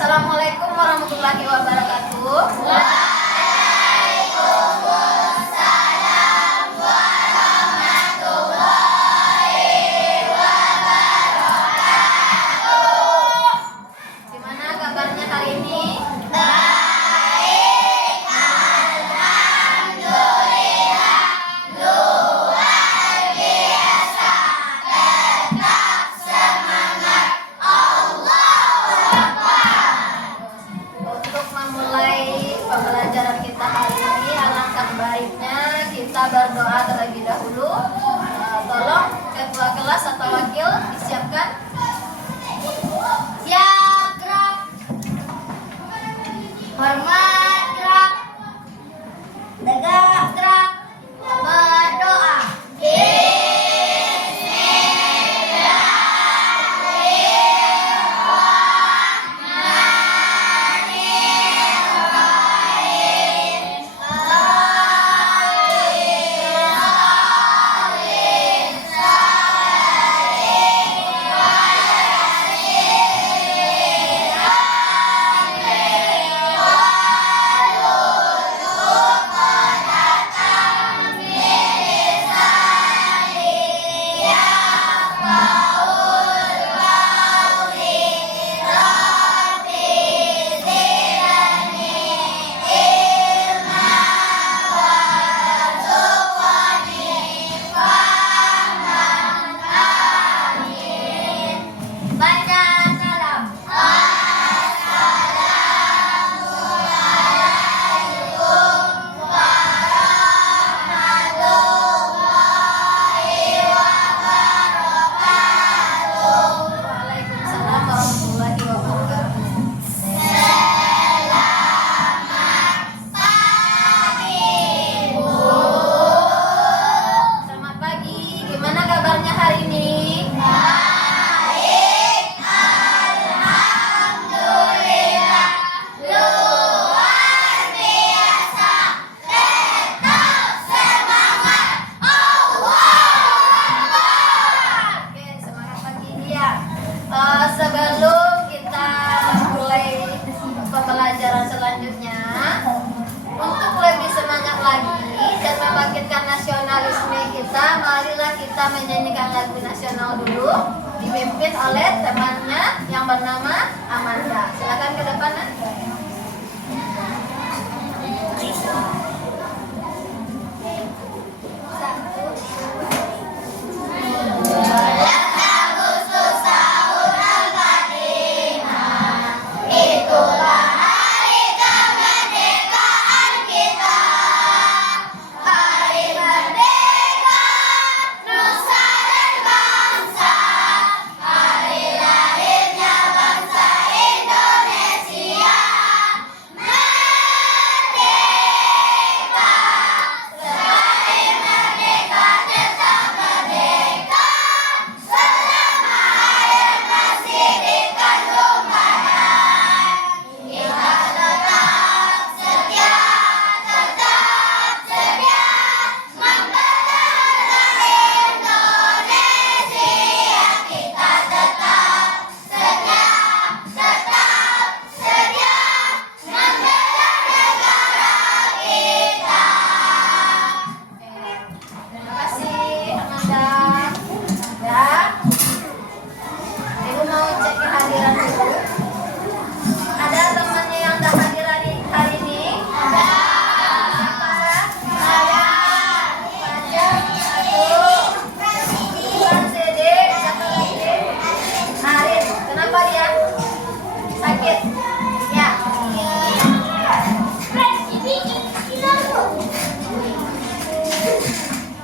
Assalamualaikum warahmatullahi wabarakatuh. Waalaikumsalam warahmatullahi wabarakatuh. Gimana kabarnya hari ini? Baik, alhamdulillah. Luar biasa. Tetap semangat. Allahu Akbar. Untuk memulai pembelajaran kita hari ini, alangkah baiknya kita berdoa terlebih dahulu. Tolong ketua kelas atau wakil disiapkan. Siap, gerak. Hormat, gerak. Tegak, gerak. Berdoa. Baca salam. Waalaikumsalam warahmatullahi wabarakatuh. Selamat pagi. Gimana kabarnya hari ini? Alhamdulillah. Luar biasa. Tetap semangat. Allahu Akbar. Oke, semangat pagi ya. Sebelum kita mulai pembelajaran selanjutnya, untuk lebih semangat lagi dan membangkitkan nasionalisme kita, marilah kita menyanyikan lagu nasional dulu, dipimpin oleh temannya yang bernama Amanda. Silakan ke depan. Nak. Agustus tahun 45, itulah hari kemerdekaan kita. Hari merdeka, nusa dan bangsa. Hari lahirnya bangsa Indonesia. Merdeka, sekali merdeka tetap merdeka. Selama air masih di kandung badan, kita tetap setia membela Indonesia. Kita tetap setia membela negara kita. Terima kasih Amanda. Ya, Ibu mau cek kehadiran dulu. Ada temannya yang tak hadir hari ini? Siapa? Saya. Fajar. Bukan CD. Siapa lagi? Arif. Kenapa dia? Sakit? Ya.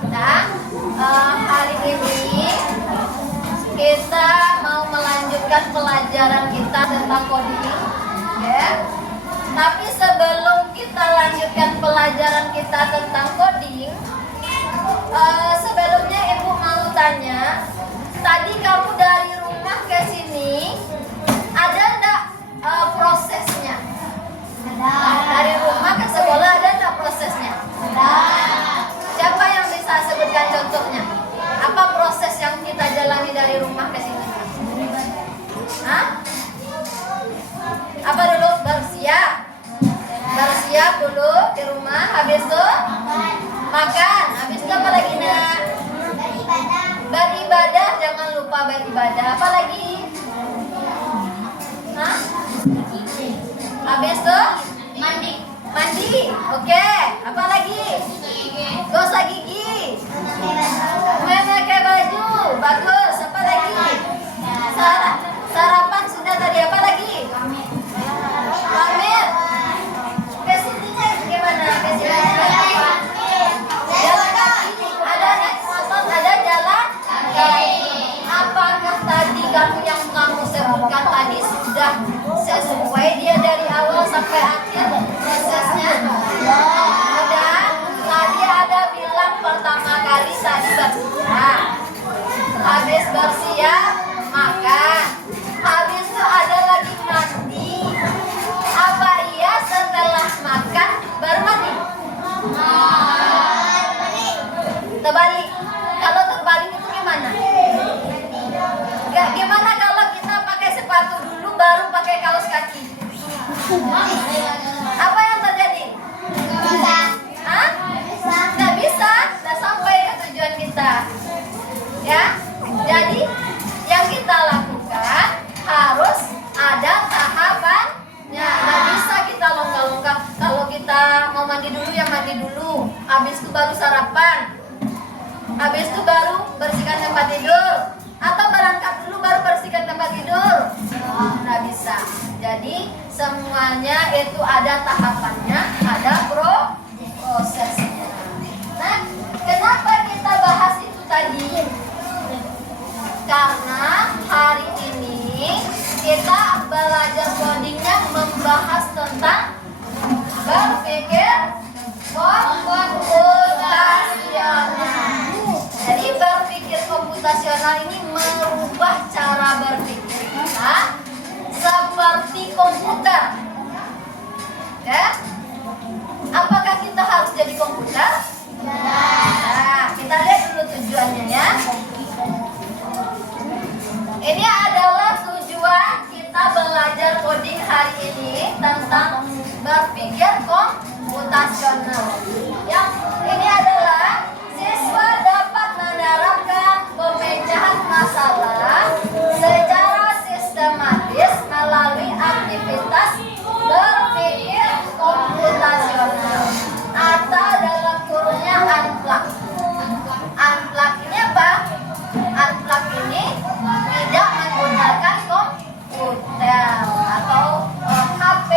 Nah, hari ini kita mau melanjutkan pelajaran kita tentang coding, ya. Tapi sebelum kita lanjutkan pelajaran kita tentang coding, sebelumnya Ibu mau tanya, tadi kamu dari rumah ke sini ada enggak prosesnya? Dari rumah ke sekolah ada enggak prosesnya? Siapa yang bisa sebutkan contohnya? Apa proses yang kita jalani dari rumah ke sini? Hah? Habis itu makan. Habis itu apa lagi nak? Beribadah, jangan lupa beribadah. Apa lagi? Hah? Habis itu mandi. Oke. Apa lagi? Gosok gigi. Memakai baju. Bagus. Apa lagi? Sarapan sudah tadi. Apa lagi? Pamit. Kesininya gimana? Kesininya jalan kaki. Ada naik motor, ada jalan kaki. Apakah tadi yang kamu sebutkan tadi sudah sesuai dia dari awal sampai akhir prosesnya? Sudah. Tadi ada bilang pertama kali tadi bersiap. Habis bersiap makan. Habis itu ada lagi mandi. Apa iya setelah makan baru mandi? Terbalik. Kalau terbalik itu gimana? Gimana kalau kita pakai sepatu dulu baru pakai kaos kaki? Apa yang terjadi? Hah? Nggak bisa. Nggak sampai ke tujuan kita. Ya. Jadi yang kita lakukan harus ada tahapannya. Nggak bisa kita longga-longga. Kalau kita mau mandi dulu ya mandi dulu. Habis itu baru sarapan. Habis itu baru bersihkan tempat tidur. Atau berangkat dulu baru bersihkan tempat tidur. Nggak bisa. Jadi semuanya itu ada tahapannya, ada prosesnya. Nah, kenapa kita bahas itu tadi? Karena hari ini kita belajar codingnya membahas tentang berpikir komputasional. Jadi berpikir komputasional ini merubah cara berpikir kita seperti komputer. Ya? Apakah kita harus jadi komputer? Nah, kita lihat dulu tujuannya ya. Ini adalah tujuan kita belajar coding hari ini tentang berpikir komputasional. Yang ini adalah siswa dapat menerapkan pemecahan masalah secara sistematis melalui aktivitas berpikir komputasional atau dalam kurungnya unplug. Unplug ini apa? Unplug ini tidak menggunakan komputer atau HP,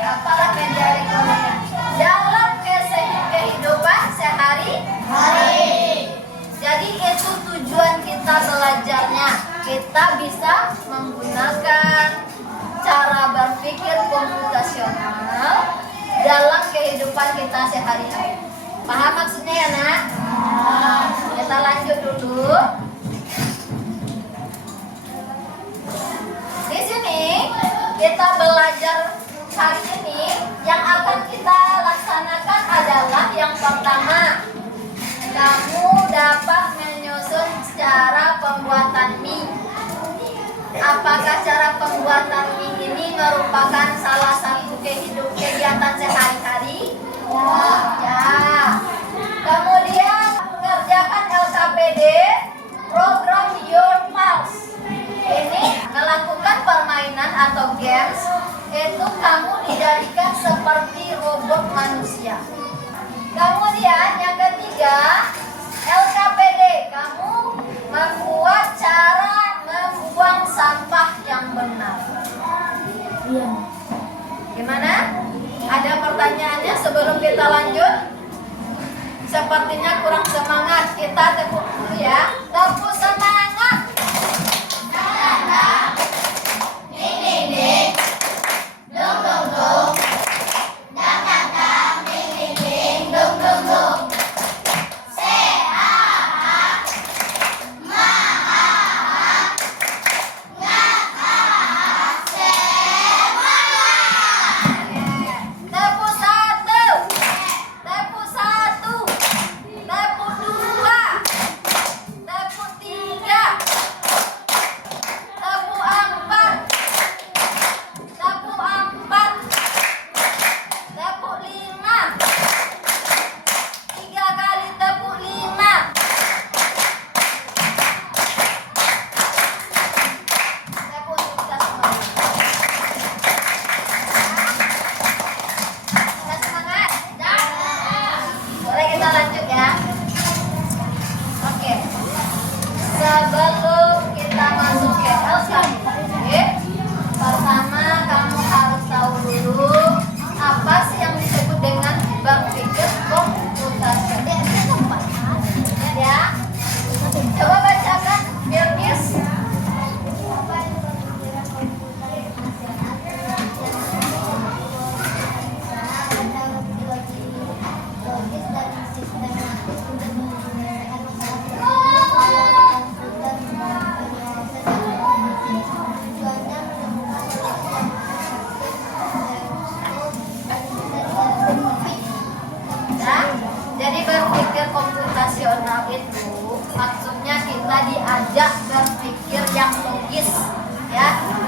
apalah media elektronik dalam kehidupan sehari-hari. Jadi itu tujuan kita belajarnya. Kita bisa menggunakan cara berpikir komputasional dalam kehidupan kita sehari-hari. Paham maksudnya ya nak? Kita lanjut dulu. Di sini kita belajar hari ini yang akan kita laksanakan adalah yang pertama, kamu dapat menyusun cara pembuatan mie. Apakah cara pembuatan mie ini merupakan salah satu kegiatan sehari-hari? Ya. Kemudian kerjakan LKPD, program Your Pulse. Ini melakukan permainan atau games, itu kamu dijadikan seperti robot manusia. Kemudian yang ketiga, LKPD, kamu membuat cara membuang sampah yang benar. Gimana? Ada pertanyaannya sebelum kita lanjut? Sepertinya kurang semangat. Kita tepuk dulu ya. Tepuk semangat. Tepuk 1, tepuk 2,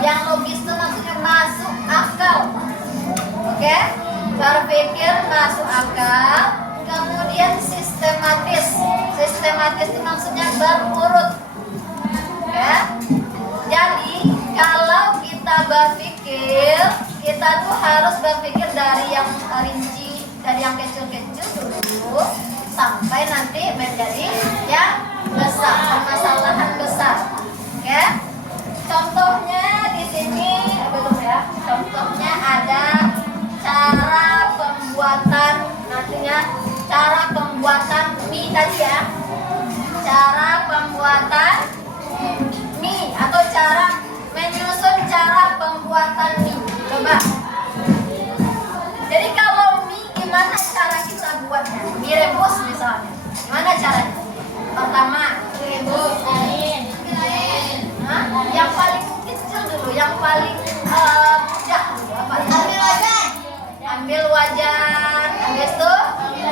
Yang logis itu maksudnya masuk akal. Oke? Berpikir masuk akal. Kemudian sistematis. Sistematis itu maksudnya berurut. Ya. Jadi kalau kita berpikir, kita tuh harus berpikir dari yang rinci, dari yang kecil-kecil dulu sampai nanti menjadi yang besar, permasalahan besar. Oke? Contohnya di sini belum ya. Contohnya ada cara pembuatan, nantinya cara pembuatan mie tadi ya. Cara pembuatan mie atau cara menyusun cara pembuatan mie. Coba. Jadi kalau mie gimana cara kita buatnya? Mie rebus misalnya. Gimana caranya? Pertama, rebus air. Yang paling kecil dulu, yang paling mudah dulu apa? Ambil wajan. Ambil wajan, habis itu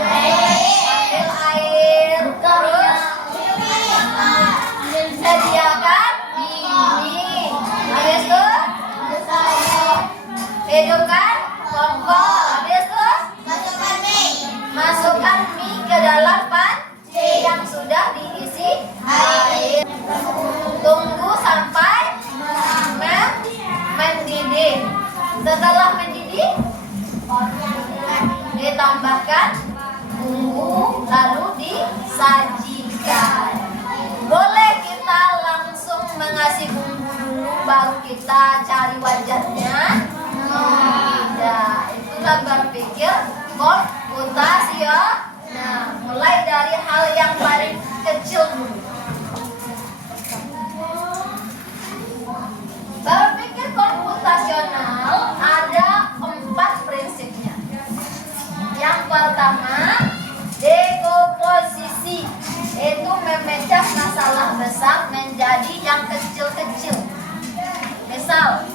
ambil air, terus sediakan mie, habis itu hidupkan kompor, habis itu masukkan mie ke dalam panci yang sudah diisi air. Tunggu sampai mendidih. Setelah mendidih, ditambahkan bumbu lalu disajikan. Boleh kita langsung mengasih bumbu dulu baru kita cari wajannya? Tidak, itulah berpikir komputasional. Nah, mulai dari hal yang paling kecil dulu. Berpikir komputasional ada 4 prinsipnya. Yang pertama, dekomposisi, itu memecah masalah besar menjadi yang kecil-kecil. Misal,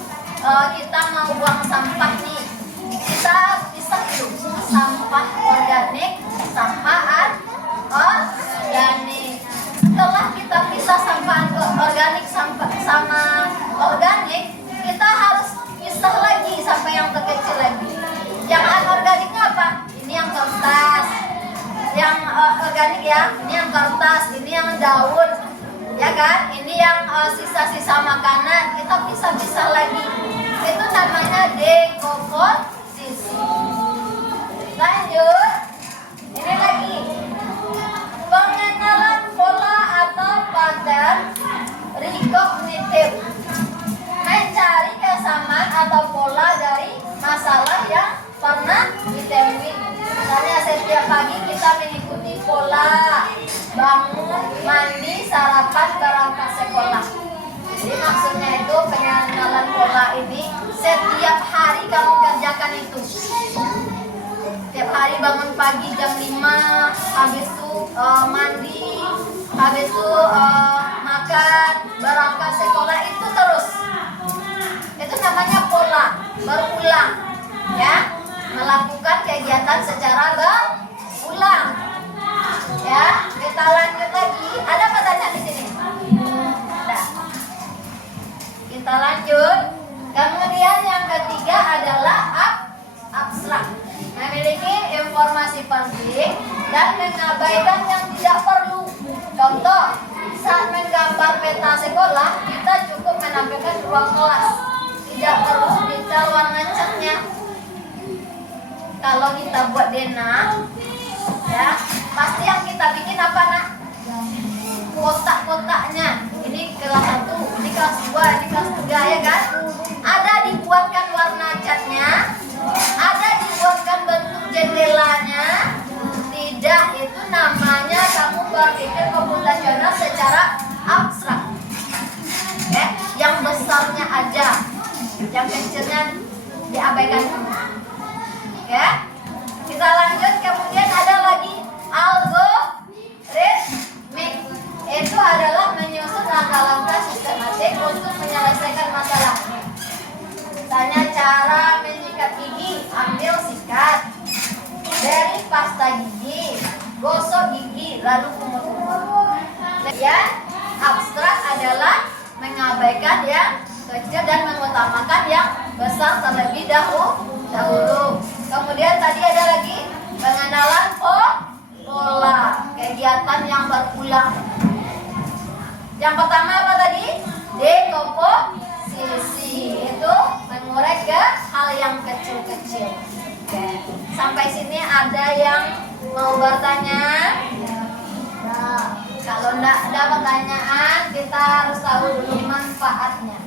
kita mau buang sampah nih, kita pisah dulu sampah organik sama anorganik. Setelah kita pisah sampah organik sama organik, kita harus pisah lagi sampai yang terkecil lagi. Yang anorganiknya apa? Ini yang kertas. Yang organik ya, ini yang kertas, ini yang daun, ya kan? Ini yang sisa-sisa makanan. Kita pisah-pisah lagi. Itu namanya dekomposisi. Lanjut. Ini lagi. Pengenalan pola atau pattern rekognitif. Mencari kesamaan atau pola dari masalah yang pernah ditemui. Misalnya setiap pagi kita mengikuti pola bangun, mandi, sarapan, berangkat sekolah. Jadi maksudnya itu pengenalan pola ini setiap hari kamu kerjakan itu. Setiap hari bangun pagi jam 5, habis itu mandi, habis itu makan, berangkat sekolah, itu terus. Itu namanya pola, berulang, ya, melakukan kegiatan secara berulang. Ya, kita lanjut lagi. Ada pertanyaan di sini? Ada. Kita lanjut. Kemudian yang ketiga adalah abstrak, memiliki informasi penting dan mengabaikan yang tidak perlu. Contoh, saat menggambar peta sekolah, kita cukup menampilkan ruang kelas, tidak perlu detail warna catnya. Kalau kita buat denah, ya, pasti yang kita bikin apa, nak? Kotak-kotaknya. Ini kelas 1, ini kelas 2, ini kelas 3, ya kan? Ada dibuatkan warna catnya, ada dibuatkan bentuk jendelanya. Tidak, itu namanya kamu berpikir komputasional secara abstrak. Oke, yang besarnya aja, yang kecilnya diabaikan. Oke, kita lanjut. Kemudian ada lagi algoritmik. Itu adalah menyusun langkah-langkah sistematik untuk menyelesaikan masalah. Misalnya cara menyikat gigi, ambil sikat, dari pasta gigi, gosok gigi, lalu kumur-kumur. Ya, abstrak adalah mengabaikan yang kecil dan mengutamakan yang besar terlebih dahulu. Kemudian tadi ada lagi pengenalan pola kegiatan yang berulang. Yang pertama apa tadi? Dekomposisi, itu mengurai ke hal yang kecil-kecil. Oke. Sampai sini ada yang mau bertanya? Nah, kalau tidak ada pertanyaan, kita harus tahu dulu manfaatnya.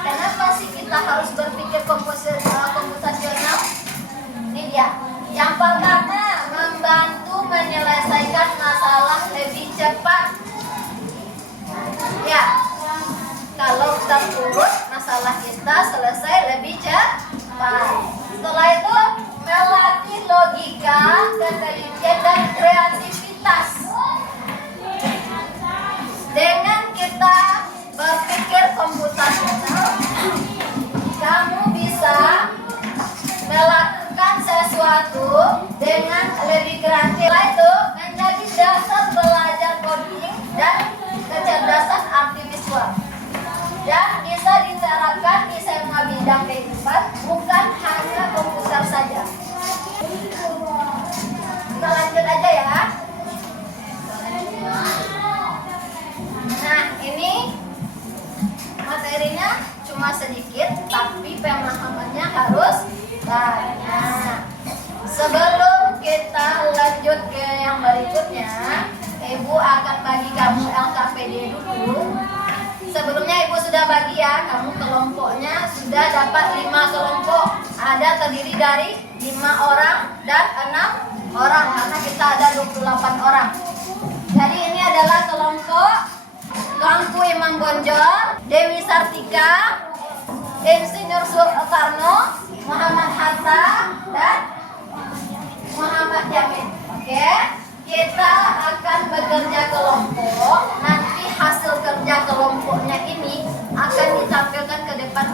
Kenapa sih kita harus berpikir komputasional? Ini dia. Yang pertama, membantu menyelesaikan masalah lebih cepat. Ya, kalau kita urut, masalah kita selesai lebih cepat. Setelah itu, melatih logika, ketelitian, dan kreativitas. Dengan kita berpikir komputasional, kamu bisa melakukan sesuatu dengan lebih kreatif. Setelah itu menjadi dasar belajar coding dan kecerdasan artifisial, dan bisa diterapkan di semua bidang kehidupan, bukan hanya komputer saja. Kita lanjut aja ya. Nah, ini materinya cuma sedikit, tapi pemahamannya harus banyak. Sebelum kita lanjut ke yang berikutnya, Ibu akan bagi kamu LKPD dulu. Sebelumnya Ibu sudah bagi ya, kamu kelompoknya sudah dapat 5 kelompok. Ada terdiri dari 5 orang dan 6 orang, karena kita ada 28 orang. Jadi ini adalah kelompok Tuanku Imam Bonjol, Dewi Sartika, Insinyur Soekarno, Muhammad Hatta, dan Muhammad Jamin. Oke, kita akan bekerja kelompok. Nanti hasil kerja kelompoknya ini akan ditampilkan ke depan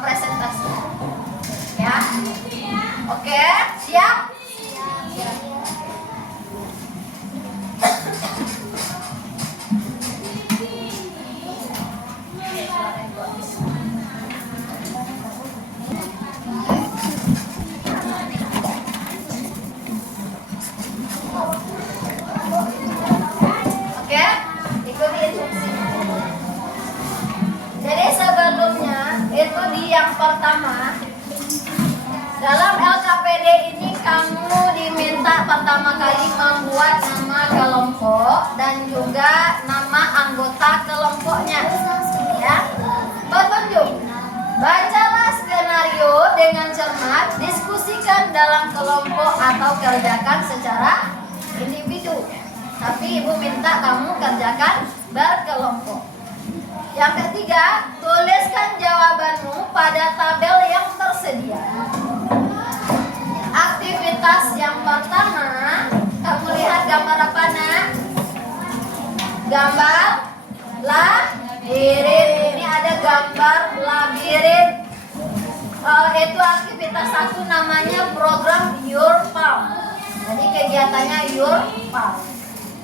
presentasi. Ya, oke, siap? Oke, ikuti instruksi. Jadi sebelumnya itu di yang pertama, dalam LKPD ini kamu diminta pertama kali membuat nama kelompok dan juga nama anggota kelompoknya. Ya, petunjuk. Bacalah skenario dengan cermat, diskusikan dalam kelompok atau kerjakan secara individu. Tapi Ibu minta kamu kerjakan berkelompok. Yang ketiga, tuliskan jawabanmu pada tabel yang tersedia. Aktivitas yang pertama, kamu lihat gambar apa nak? Gambar labirin. Ini ada gambar labirin. Itu aktivitas 1 namanya program Your Palm. Jadi kegiatannya Your Palm.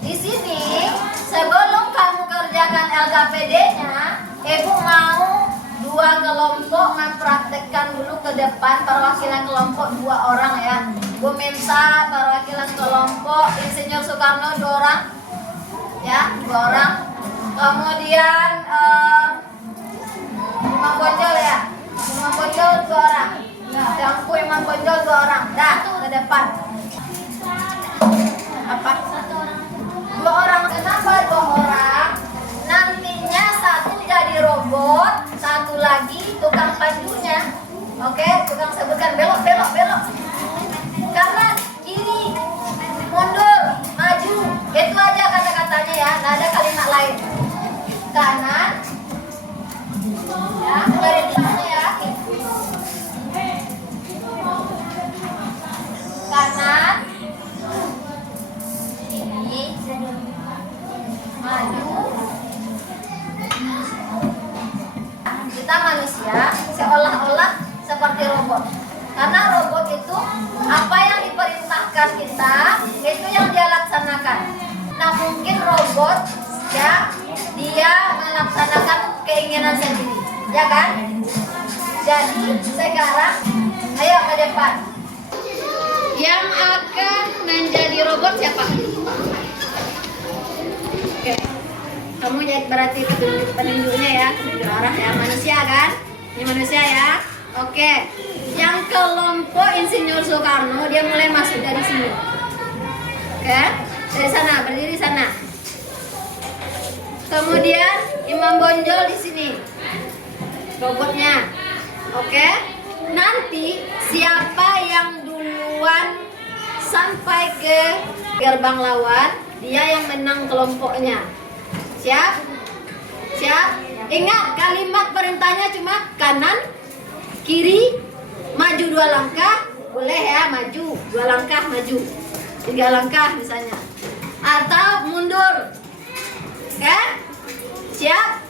Di sini sebelum kamu kerjakan LKPD-nya, Ibu mau 2 kelompok mempraktekkan dulu ke depan. Perwakilan kelompok 2 orang ya. Ibu minta perwakilan kelompok Insinyur Soekarno 2 orang, ya 2 orang. Kemudian Imam Bonjol ya, Imam Bonjol 2 orang. Tuanku Imam Bonjol 2 orang. Dah ke depan. Apa? 2 orang. Kenapa 2 orang? Nantinya 1 jadi robot, 1 lagi tukang pandunya. Oke, tukang sebutkan belok. Karena kiri, mundur, maju. Itu aja kata-katanya ya, nggak ada kalimat lain. Kanan, ya, mulai dari sana ya. Kanan, kiri, maju. Kita manusia seolah-olah seperti robot. Karena robot itu apa yang diperintahkan kita itu yang dia laksanakan. Nah mungkin robot ya dia melaksanakan keinginan sendiri. Ya kan? Jadi sekarang ayo ke depan. Yang akan menjadi robot siapa? Oke. Kamu jadi berarti penunjuknya ya, penunjuk arah ya, manusia kan? Ini manusia ya. Oke. Yang kelompok Insinyur Soekarno dia mulai masuk dari sini. Oke? Dari sana, berdiri sana. Kemudian Imam Bonjol di sini. Robotnya. Oke? Nanti siapa yang duluan sampai ke gerbang lawan, dia yang menang kelompoknya. Siap? Siap? Ingat kalimat perintahnya cuma kanan, kiri, maju 2 langkah, boleh ya, maju 2 langkah, maju 3 langkah misalnya, atau mundur. Oke? Siap?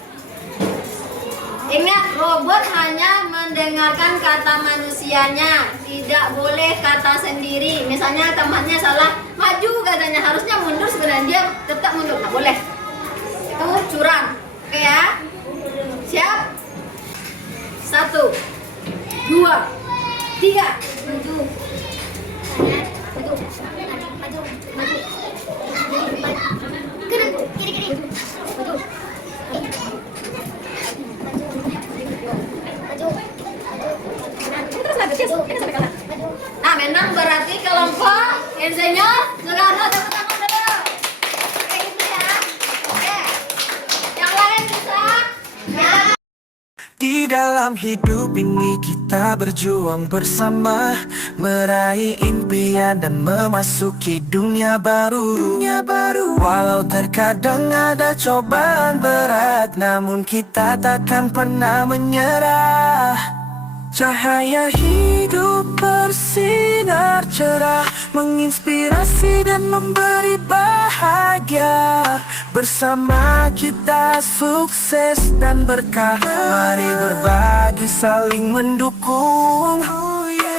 Ingat, robot hanya mendengarkan kata manusianya, tidak boleh kata sendiri. Misalnya temannya salah, maju katanya, harusnya mundur, sebenarnya dia tetap mundur, nggak boleh. Itu curang. Oke ya? Siap? 1, 2, 3, maju. Maju. Maju. Maju. Kanan, kiri, kiri. Maju. Nah, menang berarti kelompok Insinyur Soekarno. Tepuk tangan dulu. Oke, gitu ya. Oke. Yang lain bisa? Ya. Di dalam hidup ini kita berjuang bersama, meraih impian dan memasuki dunia baru. Walau terkadang ada cobaan berat, namun kita takkan pernah menyerah. Cahaya hidup bersinar cerah, menginspirasi dan memberi bahagia. Bersama kita sukses dan berkah, mari berbagi saling mendukung.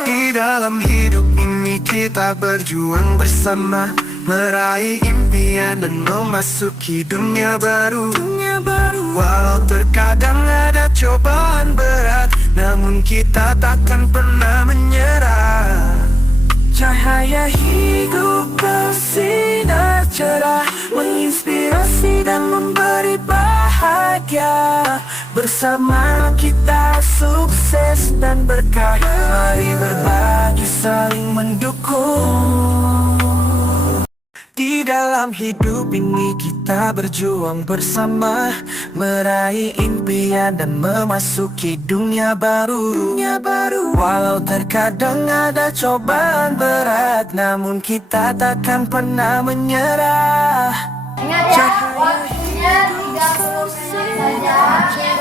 Di dalam hidup ini kita berjuang bersama, meraih impian dan memasuki dunia baru. Walau terkadang ada cobaan berat, namun kita takkan pernah menyerah. Cahaya hidup bersinar cerah, menginspirasi dan memberi bahagia. Bersama kita sukses dan berkah, mari berbagi saling mendukung. Di dalam hidup ini kita berjuang bersama, meraih impian dan memasuki dunia baru. Walau terkadang ada cobaan berat, namun kita takkan pernah menyerah. Ingat ya, waktunya 30 menit saja.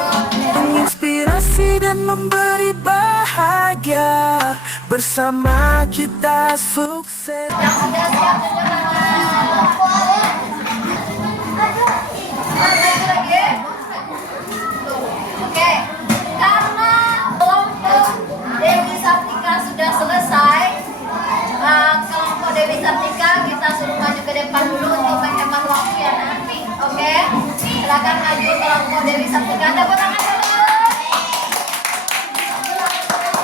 Menginspirasi dan memberi bahagia. Bersama kita sukses. Yang sudah siap lagi. Oke, karena kelompok Dewi Sartika sudah selesai, kelompok Dewi Sartika kita suruh maju ke depan dulu untuk menghemat waktu ya nanti. Oke, silakan maju kelompok Dewi Sartika. Tepuk tangan dulu.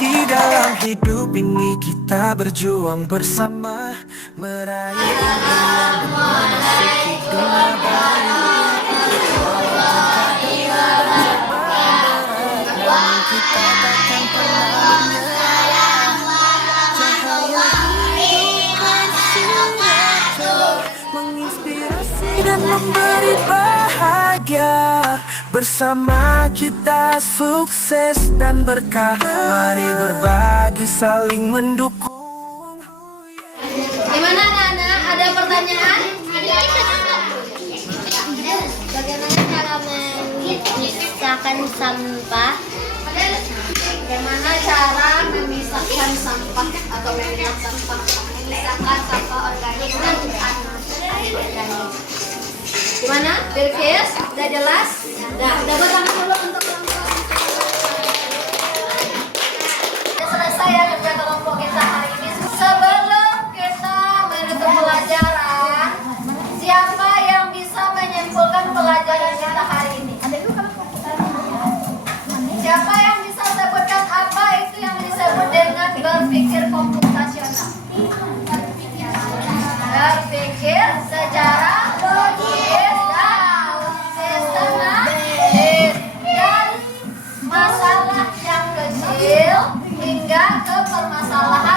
Di dalam hidup ini kita berjuang bersama, meraih impian dan memasuki dunia baru. Namun kita takkan pernah menyerah. Cahaya hidup bersinar cerah, menginspirasi dan memberi bahagia. Bersama kita sukses dan berkah, mari berbagi saling mendukung. Gimana anak-anak? Ada pertanyaan? Bagaimana cara memisahkan sampah? Bagaimana cara memisahkan sampah atau memilah sampah? Memisahkan sampah organik dan anorganik. Gimana? Bilkis? Udah jelas? Udah tangan dulu untuk kelompok. Sudah selesai ya kerja kelompok kita hari ini. Sebelum kita menutup pelajaran, siapa yang bisa menyimpulkan pelajaran kita hari ini? Siapa kecil hingga ke permasalahan